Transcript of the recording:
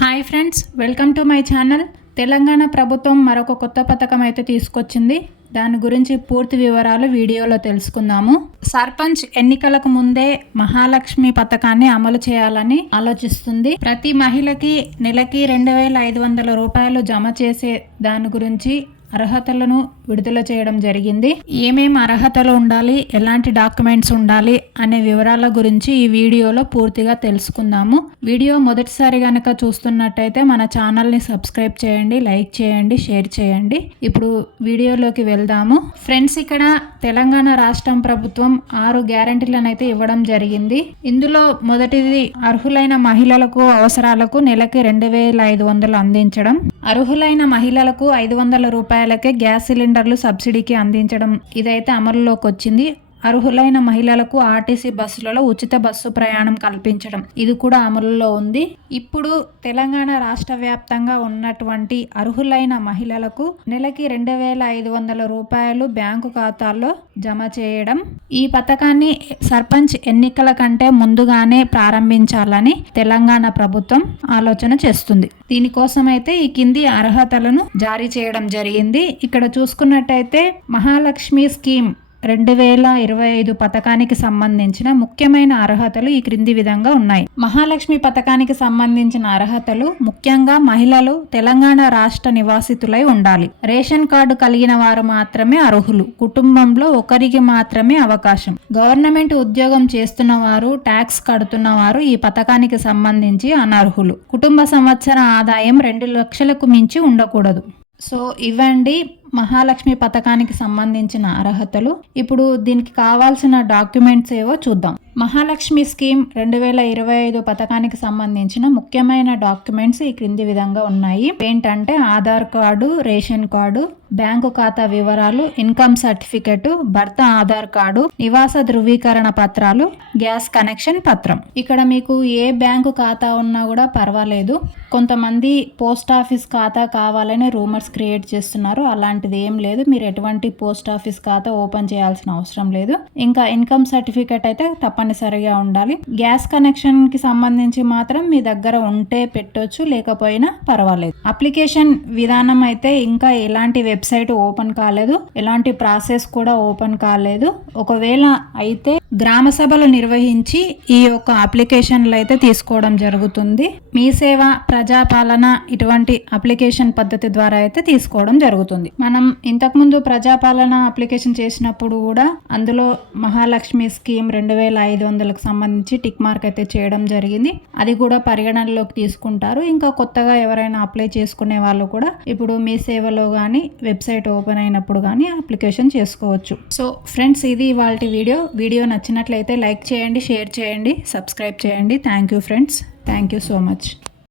Hi friends, welcome to my channel. Telangana ప్రభుత్వం మరొక కొత్త పథకం అయితే తీసుకొచ్చింది. దాని గురించి పూర్తి వివరాలు వీడియోలో తెలుసుకుందాము. సర్పంచ్ ఎన్నికలకు ముందే మహాలక్ష్మి పథకాన్ని అమలు చేయాలని ఆలోచిస్తుంది. ప్రతి మహిళకి నెలకి 2,500 రూపాయలు జమ చేసే దాని గురించి అర్హతలను విడుదల చేయడం జరిగింది. ఏమేం అర్హతలు ఉండాలి, ఎలాంటి డాక్యుమెంట్స్ ఉండాలి అనే వివరాల గురించి ఈ వీడియోలో పూర్తిగా తెలుసుకుందాము. వీడియో మొదటిసారి కనుక చూస్తున్నట్టయితే మన ఛానల్ని సబ్స్క్రైబ్ చేయండి, లైక్ చేయండి, షేర్ చేయండి. ఇప్పుడు వీడియోలోకి వెళ్దాము. ఫ్రెండ్స్, ఇక్కడ తెలంగాణ రాష్ట్రం ప్రభుత్వం 6 గ్యారంటీలను అయితే ఇవ్వడం జరిగింది. ఇందులో మొదటిది అర్హులైన మహిళలకు అవసరాలకు నెలకి 2,500 అందించడం. అర్హులైన మహిళలకు 500 రూపాయలకే గ్యాస్ సిలిండర్లు సబ్సిడీకి అందించడం ఇదైతే అమలులోకి వచ్చింది. అర్హులైన మహిళలకు ఆర్టీసీ బస్సులలో ఉచిత బస్సు ప్రయాణం కల్పించడం ఇది కూడా అమలులో ఉంది. ఇప్పుడు తెలంగాణ రాష్ట్ర వ్యాప్తంగా ఉన్నటువంటి అర్హులైన మహిళలకు నెలకి 2,500 రూపాయలు బ్యాంకు ఖాతాల్లో జమ చేయడం. ఈ పథకాన్ని సర్పంచ్ ఎన్నికల కంటే ముందుగానే ప్రారంభించాలని తెలంగాణ ప్రభుత్వం ఆలోచన చేస్తుంది. దీనికోసం అయితే ఈ కింది అర్హతలను జారీ చేయడం జరిగింది. ఇక్కడ చూసుకున్నట్టయితే మహాలక్ష్మి స్కీమ్ 2025 పథకానికి సంబంధించిన ముఖ్యమైన అర్హతలు ఈ క్రింది విధంగా ఉన్నాయి. మహాలక్ష్మి పథకానికి సంబంధించిన అర్హతలు ముఖ్యంగా మహిళలు తెలంగాణ రాష్ట్ర నివాసితులై ఉండాలి. రేషన్ కార్డు కలిగిన వారు మాత్రమే అర్హులు. కుటుంబంలో ఒకరికి మాత్రమే అవకాశం. గవర్నమెంట్ ఉద్యోగం చేస్తున్న వారు, ట్యాక్స్ కడుతున్న వారు ఈ పథకానికి సంబంధించి అనర్హులు. కుటుంబ సంవత్సర ఆదాయం 2 లక్షలకు మించి ఉండకూడదు. సో ఇవ్వండి మహాలక్ష్మి పథకానికి సంబంధించిన అర్హతలు. ఇప్పుడు దీనికి కావాల్సిన డాక్యుమెంట్స్ ఏవో చూద్దాం. మహాలక్ష్మి స్కీమ్ 2025 పథకానికి సంబంధించిన ముఖ్యమైన డాక్యుమెంట్స్ ఈ క్రింది విధంగా ఉన్నాయి. ఏంటంటే Aadhaar card, ration card, bank ఖాతా వివరాలు, ఇన్కమ్ సర్టిఫికెట్, భర్త ఆధార్ కార్డు, నివాస ధృవీకరణ పత్రాలు, గ్యాస్ కనెక్షన్ పత్రం. ఇక్కడ మీకు ఏ బ్యాంకు ఖాతా ఉన్నా కూడా పర్వాలేదు. కొంతమంది పోస్ట్ ఆఫీస్ ఖాతా కావాలని రూమర్స్ క్రియేట్ చేస్తున్నారు. అలాంటిది ఏం లేదు. మీరు ఎటువంటి పోస్ట్ ఆఫీస్ ఖాతా ఓపెన్ చేయాల్సిన అవసరం లేదు. ఇంకా ఇన్కమ్ సర్టిఫికెట్ అయితే తప్పనిసరిగా ఉండాలి. గ్యాస్ కనెక్షన్ కి సంబంధించి మాత్రం మీ దగ్గర ఉంటే పెట్టొచ్చు, లేకపోయినా పర్వాలేదు. అప్లికేషన్ విధానం అయితే ఇంకా ఎలాంటి వెబ్సైట్ ఓపెన్ కాలేదు, ఎలాంటి ప్రాసెస్ కూడా ఓపెన్ కాలేదు. ఒకవేళ అయితే గ్రామ సభలు నిర్వహించి ఈ యొక్క అప్లికేషన్లు అయితే తీసుకోవడం జరుగుతుంది. మీ సేవ, ప్రజాపాలన ఇటువంటి అప్లికేషన్ పద్ధతి ద్వారా అయితే తీసుకోవడం జరుగుతుంది. మనం ఇంతకుముందు ప్రజాపాలన అప్లికేషన్ చేసినప్పుడు కూడా అందులో మహాలక్ష్మి స్కీమ్ 2,500కు సంబంధించి టిక్ మార్క్ అయితే చేయడం జరిగింది. అది కూడా పరిగణనలోకి తీసుకుంటారు. ఇంకా కొత్తగా ఎవరైనా అప్లై చేసుకునే వాళ్ళు కూడా ఇప్పుడు మీ సేవలో కానీ వెబ్సైట్ ఓపెన్ అయినప్పుడు కానీ అప్లికేషన్ చేసుకోవచ్చు. సో ఫ్రెండ్స్, ఇది ఇవాల్టి వీడియో నచ్చినట్లయితే లైక్ చేయండి, షేర్ చేయండి, సబ్స్క్రైబ్ చేయండి. Thank you friends. Thank you so much.